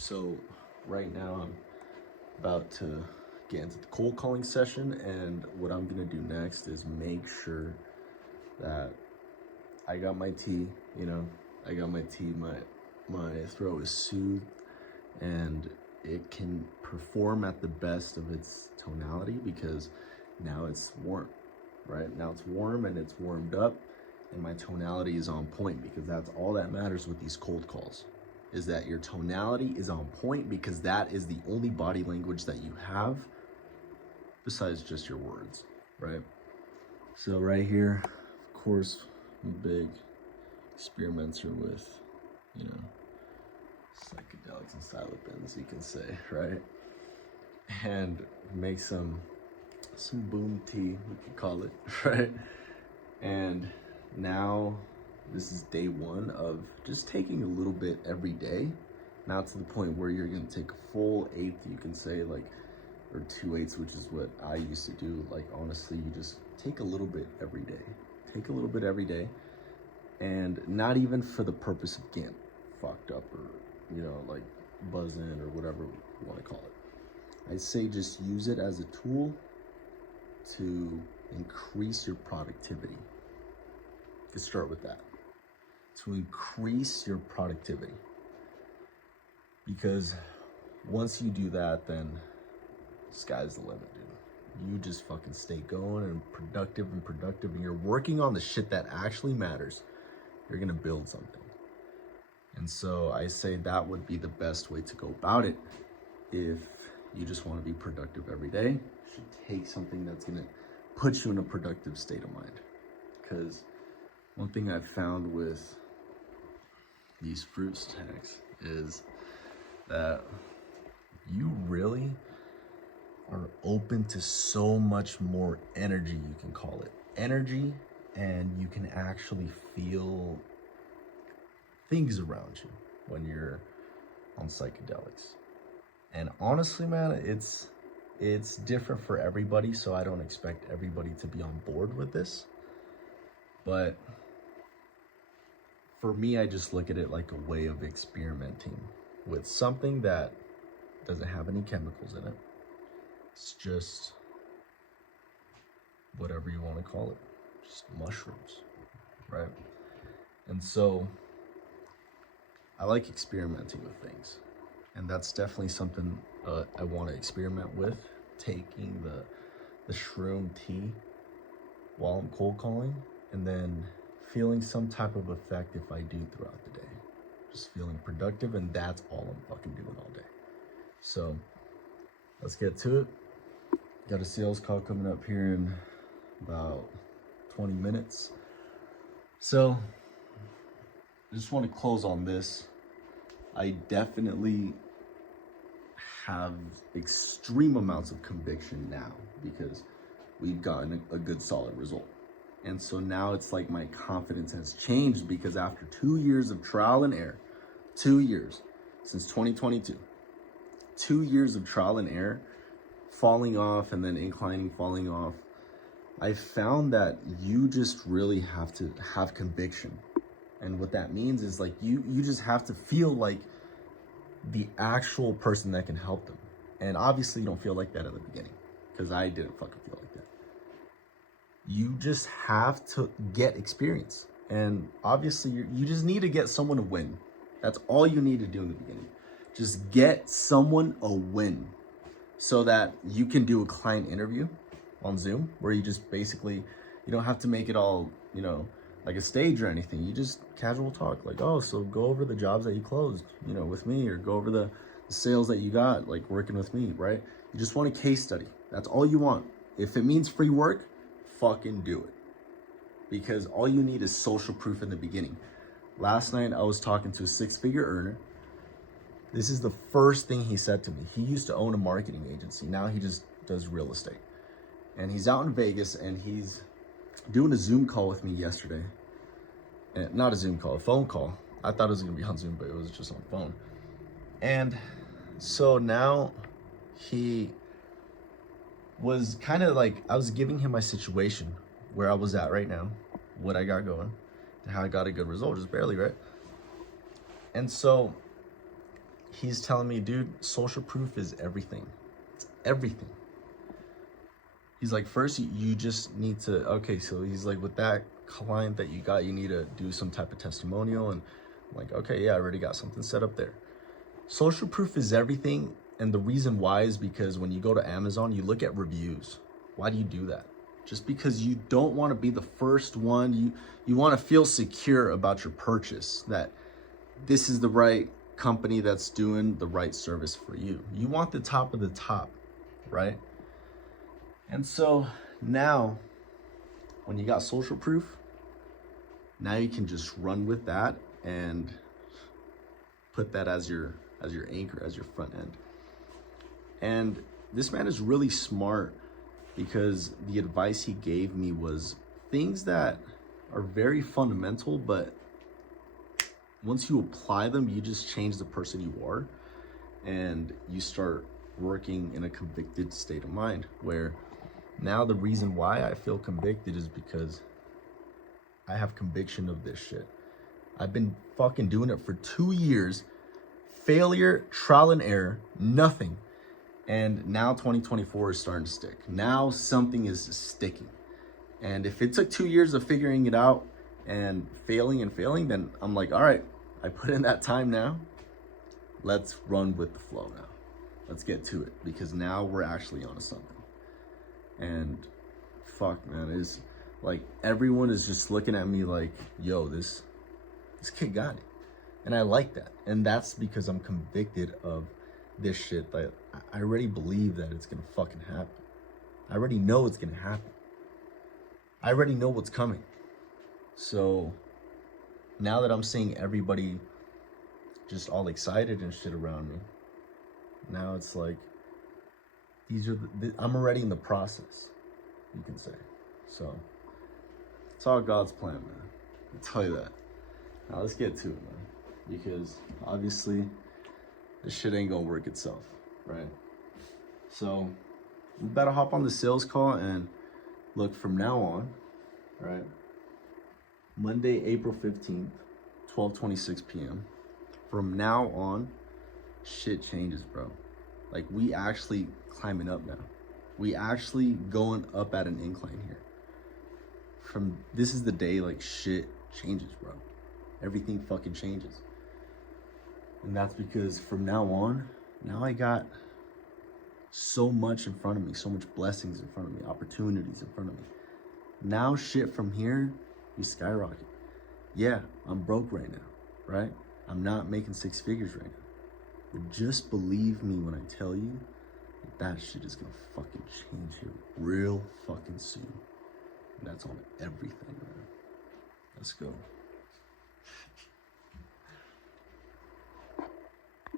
So right now I'm about to get into the cold calling session, and what I'm gonna do next is make sure that I got my tea, I got my tea, my throat is soothed and it can perform at the best of its tonality because now it's warm, right? Now it's warm and it's warmed up and my tonality is on point, because that's all that matters with these cold calls, is that your tonality is on point, because that is the only body language that you have besides just your words, right? So right here, of course, I'm a big experimenter with, psychedelics and psilocybins, you can say, right? And make some boom tea, we could call it, right? And now this is day one of just taking a little bit every day. Not to the point where you're gonna take a full eighth, you can say, like, or 2/8, which is what I used to do. Like, honestly, you just take a little bit every day. Take a little bit every day, and not even for the purpose of getting fucked up or, like buzzing or whatever you want to call it. I say just use it as a tool to increase your productivity. Let's start with that. To increase your productivity. Because once you do that, then sky's the limit, dude. You just fucking stay going and productive, and you're working on the shit that actually matters. You're gonna build something. And so I say that would be the best way to go about it. If you just want to be productive every day, you should take something that's gonna put you in a productive state of mind. Because one thing I've found with these fruit snacks is that you really are open to so much more energy, you can call it energy, and you can actually feel things around you when you're on psychedelics. And honestly, man, it's different for everybody, so I don't expect everybody to be on board with this. But for me, I just look at it like a way of experimenting with something that doesn't have any chemicals in it. It's just whatever you want to call it, just mushrooms, right? And so I like experimenting with things, and that's definitely something I want to experiment with, taking the shroom tea while I'm cold calling, and then feeling some type of effect if I do throughout the day. Just feeling productive, and that's all I'm fucking doing all day. So let's get to it. Got a sales call coming up here in about 20 minutes. So I just want to close on this. I definitely have extreme amounts of conviction now because we've gotten a good solid result. And so now it's like my confidence has changed, because after 2 years of trial and error, 2 years since 2022, 2 years of trial and error, falling off and then inclining, falling off, I found that you just really have to have conviction. And what that means is, like, you just have to feel like the actual person that can help them. And obviously you don't feel like that at the beginning, because I didn't fucking feel like that. You just have to get experience. And obviously you just need to get someone to win. That's all you need to do in the beginning. Just get someone a win, so that you can do a client interview on Zoom, where you just basically, you don't have to make it all, like a stage or anything. You just casual talk, like, oh, so go over the jobs that you closed, with me, or go over the sales that you got, like, working with me, right? You just want a case study. That's all you want. If it means free work, fucking do it. Because all you need is social proof in the beginning. Last night, I was talking to a 6-figure earner. This is the first thing he said to me. He used to own a marketing agency. Now he just does real estate. And he's out in Vegas, and he's doing a Zoom call with me yesterday. And not a Zoom call, a phone call. I thought it was gonna be on Zoom, but it was just on phone. And so now he was kind of like, I was giving him my situation, where I was at right now, what I got going, and how I got a good result, just barely, right? And so he's telling me, dude, social proof is everything. It's everything. He's like, first, you just need to, okay, so he's like, with that client that you got, you need to do some type of testimonial. And I'm like, okay, yeah, I already got something set up there. Social proof is everything. And the reason why is because when you go to Amazon, you look at reviews. Why do you do that? Just because you don't want to be the first one. You want to feel secure about your purchase, that this is the right company that's doing the right service for you. You want the top of the top, right? And so now, when you got social proof, now you can just run with that and put that as your anchor, as your front end. And this man is really smart, because the advice he gave me was things that are very fundamental, but once you apply them, you just change the person you are, and you start working in a convicted state of mind, where now the reason why I feel convicted is because I have conviction of this shit. I've been fucking doing it for 2 years. Failure, trial and error, nothing. And now 2024 is starting to stick. Now something is sticking. And if it took 2 years of figuring it out and failing, then I'm like, all right, I put in that time now. Let's run with the flow now. Let's get to it, because now we're actually onto something. And fuck, man, it's like everyone is just looking at me like, yo, this kid got it. And I like that. And that's because I'm convicted of this shit, that I already believe that it's gonna fucking happen. I already know it's gonna happen. I already know what's coming. So now that I'm seeing everybody just all excited and shit around me, now it's like, I'm already in the process, you can say. So it's all God's plan, man. I'll tell you that. Now let's get to it, man. Because obviously this shit ain't gonna work itself, right? So we better hop on the sales call, and look, from now on, right? Monday, April 15th, 12:26 p.m. From now on, shit changes, bro. Like, we actually climbing up now. We actually going up at an incline here. This is the day, like, shit changes, bro. Everything fucking changes. And that's because from now on, now I got so much in front of me, so much blessings in front of me, opportunities in front of me. Now shit from here, we skyrocket. Yeah, I'm broke right now, right? I'm not making 6 figures right now. But just believe me when I tell you that shit is gonna fucking change here real fucking soon. And that's on everything, man. Let's go.